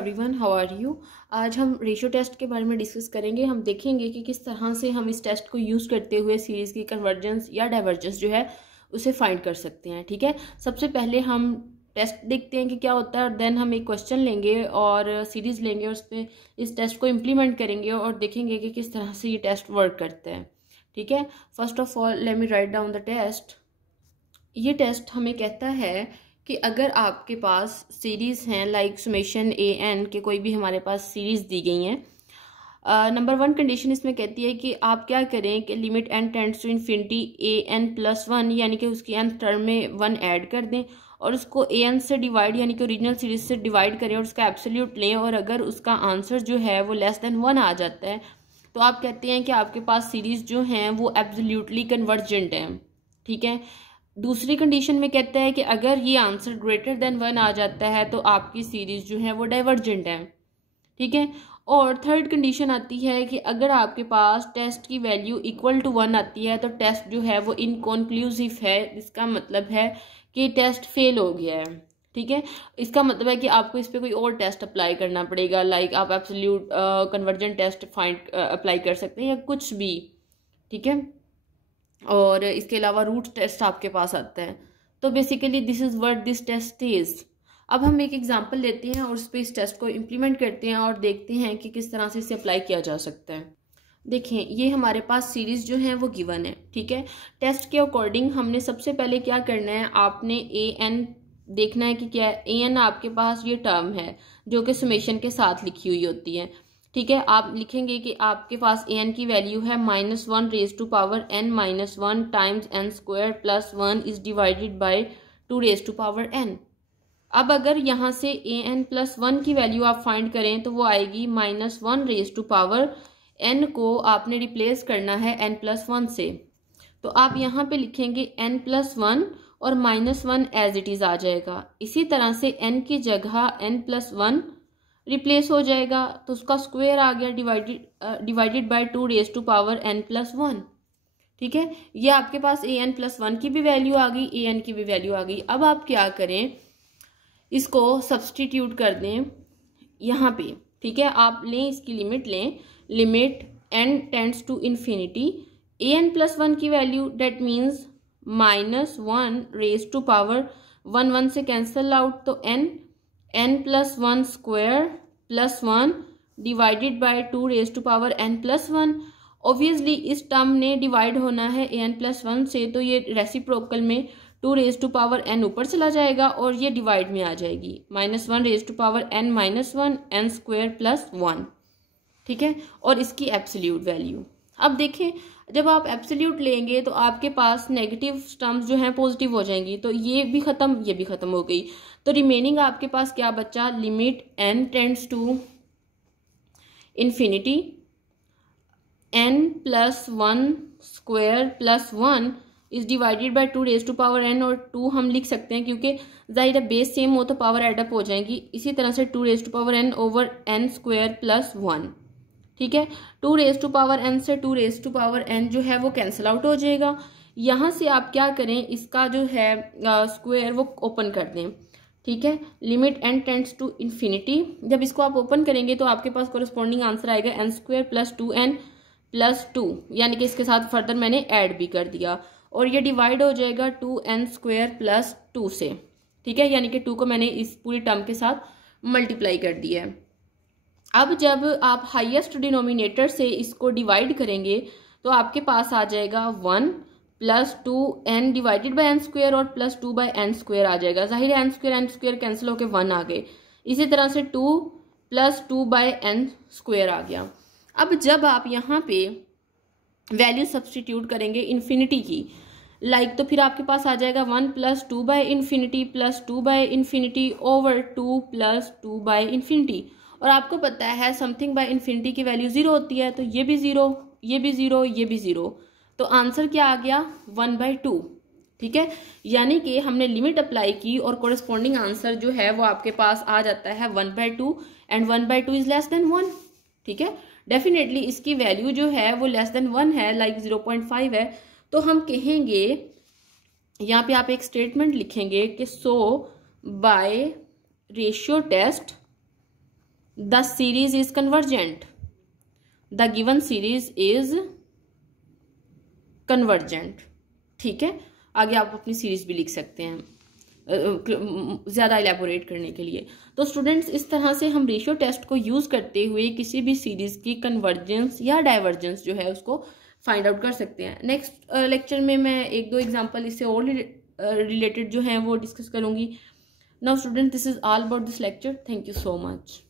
Everyone, how are you. आज हम ratio test के बारे में डिस्कस करेंगे। हम देखेंगे कि किस तरह से हम इस टेस्ट को यूज़ करते हुए सीरीज़ की कन्वर्जेंस या डाइवर्जेंस जो है उसे फाइंड कर सकते हैं। ठीक है, सबसे पहले हम टेस्ट देखते हैं कि क्या होता है और देन हम एक क्वेश्चन लेंगे और सीरीज़ लेंगे और उस पर इस टेस्ट को इम्प्लीमेंट करेंगे और देखेंगे कि किस तरह से ये टेस्ट वर्क करता है। ठीक है, first of all let me write down the test. ये टेस्ट हमें कहता है कि अगर आपके पास सीरीज़ हैं लाइक सुमेशन ए एन के कोई भी हमारे पास सीरीज़ दी गई हैं, नंबर वन कंडीशन इसमें कहती है कि आप क्या करें कि limit n tends to infinity a n plus one, यानी कि उसकी एन टर्म में वन ऐड कर दें और उसको ए एन से डिवाइड यानी कि ओरिजिनल सीरीज से डिवाइड करें और उसका एब्सोल्यूट लें, और अगर उसका आंसर जो है वो लेस देन वन आ जाता है तो आप कहते हैं कि आपके पास सीरीज़ जो हैं वो एब्सोल्यूटली कन्वर्जेंट हैं। ठीक है, दूसरी कंडीशन में कहता है कि अगर ये आंसर ग्रेटर देन वन आ जाता है तो आपकी सीरीज जो है वो डाइवर्जेंट है। ठीक है, और थर्ड कंडीशन आती है कि अगर आपके पास टेस्ट की वैल्यू इक्वल टू वन आती है तो टेस्ट जो है वो इनकॉन्क्लूसिव है। इसका मतलब है कि टेस्ट फेल हो गया है। ठीक है, इसका मतलब है कि आपको इस पर कोई और टेस्ट अप्लाई करना पड़ेगा, लाइक आप absolute convergent test find apply कर सकते हैं या कुछ भी। ठीक है, और इसके अलावा रूट टेस्ट आपके पास आता है। तो basically this is what this test is. अब हम एक एग्जांपल लेते हैं और उस पर इस टेस्ट को इम्प्लीमेंट करते हैं और देखते हैं कि किस तरह से इसे अप्लाई किया जा सकता है। देखें, ये हमारे पास सीरीज़ जो है वो गिवन है। ठीक है, टेस्ट के अकॉर्डिंग हमने सबसे पहले क्या करना है, आपने ए एन देखना है कि क्या है। ए एन आपके पास ये टर्म है जो कि समेशन के साथ लिखी हुई होती है। ठीक है, आप लिखेंगे कि आपके पास ए एन की वैल्यू है minus one raise to power n minus one times n square plus one is divided by two raise to power n. अब अगर यहाँ से ए एन प्लस वन की वैल्यू आप फाइंड करें तो वो आएगी minus one raise to power n को आपने रिप्लेस करना है एन प्लस वन से। तो आप यहाँ पे लिखेंगे एन प्लस वन और minus one as it is आ जाएगा। इसी तरह से एन की जगह एन प्लस वन रिप्लेस हो जाएगा तो उसका स्क्वायर आ गया divided by two raise to power n plus one. ठीक है, ये आपके पास ए एन प्लस वन की भी वैल्यू आ गई, ए एन की भी वैल्यू आ गई। अब आप क्या करें, इसको सब्सटीट्यूट कर दें यहाँ पे। ठीक है, आप लें इसकी लिमिट लें, limit n tends to infinity a n plus one की value that means minus one raise to power one, one से कैंसल आउट तो n plus one square plus one divided by two raise to power n plus one. Obviously इस term ने divide होना है ए n plus one से, तो ये reciprocal में two raise to power n ऊपर चला जाएगा और ये डिवाइड में आ जाएगी minus one raise to power n minus one n square plus one. ठीक है, और इसकी एब्सोल्यूट वैल्यू। अब देखें, जब आप एब्सोल्यूट लेंगे तो आपके पास नेगेटिव टर्म्स जो हैं पॉजिटिव हो जाएंगी, तो ये भी खत्म, ये भी खत्म हो गई। तो रिमेनिंग आपके पास क्या बचा, limit n tends to infinity n plus one square plus one is divided by two raise to power n, और टू हम लिख सकते हैं क्योंकि जाहिर है बेस सेम हो तो पावर एडअप हो जाएंगी। इसी तरह से two raise to power n over n square plus one. ठीक है, two raise to power n से two raise to power n जो है वो कैंसिल आउट हो जाएगा। यहाँ से आप क्या करें, इसका जो है स्क्वायर वो ओपन कर दें। ठीक है, limit n tends to infinity, जब इसको आप ओपन करेंगे तो आपके पास कोरिस्पॉन्डिंग आंसर आएगा n square plus two n plus two, यानी कि इसके साथ फर्दर मैंने ऐड भी कर दिया और ये डिवाइड हो जाएगा two n square plus two से। ठीक है, यानी कि टू को मैंने इस पूरी टर्म के साथ मल्टीप्लाई कर दिया है। अब जब आप हाईएस्ट डिनोमिनेटर से इसको डिवाइड करेंगे तो आपके पास आ जाएगा one plus two n divided by n square और plus two by n square आ जाएगा। जाहिर है एन स्क्वायर कैंसिल होकर वन आ गए। इसी तरह से two plus two by n square आ गया। अब जब आप यहाँ पे वैल्यू सब्सटीट्यूट करेंगे इन्फिनिटी की, लाइक तो फिर आपके पास आ जाएगा one plus two by infinity plus two by infinity over two plus two by infinity. और आपको पता है समथिंग बाय इन्फिनिटी की वैल्यू जीरो होती है, तो ये भी जीरो, ये भी जीरो, ये भी जीरो, तो आंसर क्या आ गया, वन बाई टू। ठीक है, यानी कि हमने लिमिट अप्लाई की और कोरिस्पॉन्डिंग आंसर जो है वो आपके पास आ जाता है one by two, and one by two is less than one. ठीक है, डेफिनेटली इसकी वैल्यू जो है वो लेस देन वन है, लाइक 0.5 है। तो हम कहेंगे, यहाँ पे आप एक स्टेटमेंट लिखेंगे कि so by ratio test the series is convergent, the given series is convergent. ठीक है, आगे आप अपनी सीरीज भी लिख सकते हैं ज़्यादा इलेबोरेट करने के लिए। तो स्टूडेंट्स, इस तरह से हम रेशियो टेस्ट को यूज़ करते हुए किसी भी सीरीज़ की कन्वर्जेंस या डाइवर्जेंस जो है उसको फाइंड आउट कर सकते हैं। नेक्स्ट लेक्चर में मैं एक दो एग्जांपल इससे और रिलेटेड जो हैं वो डिस्कस करूँगी। Now student, this is all about this lecture. Thank you so much.